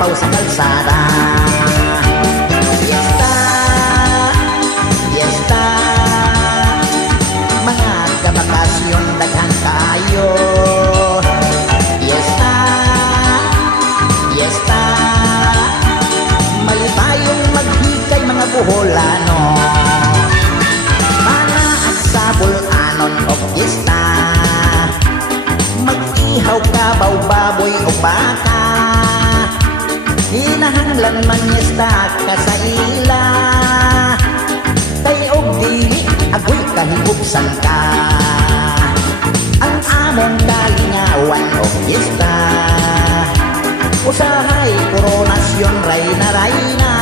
umapaw sa kalsada. Fiesta, fiesta, mga kabakasyon daghang kaayo. Fiesta, fiesta, may tayong maghikay mga Boholano. Mana at sabul-anon o fiesta, mag-ihaw ka, baw-baboy o baka. Hinahanglan manyesta ka sa ila, tayo dili agoy kahigupsan ka. Ang among kalingawan o fiesta, usahay koronasyon rayna,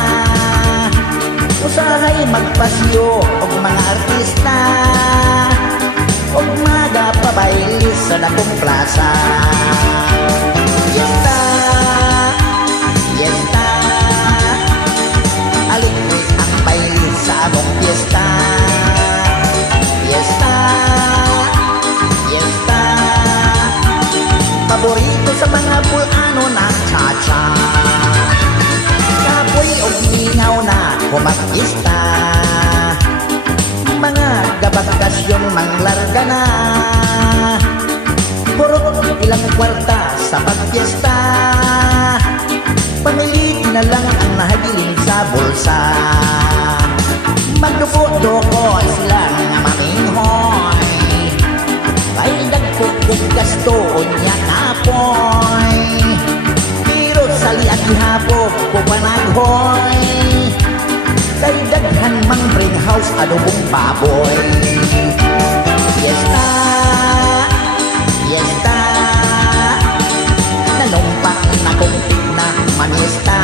usahay magpasyo og mga artista, og magapabayli sa dakong plaza. Fiesta, fiesta, aliklik ang bayli sa among fiesta. Fiesta, fiesta, paborito sa mga Boholano na cha-cha. Kapoy o gingaw na kumag-fiesta, mga gabakasyon manglarga na. Puro ilang kwarta sa pagfiesta, pamili na lang ang nahabilin sa bulsa. Magduko-duko sila nga maminghoy, kay dagkot kong gasto niya kapoy. Pero sali at ihapok ko panaghoy, kay daghan mang bring house adobong baboy. Fiesta, fiesta, nanumpak na kong na manista.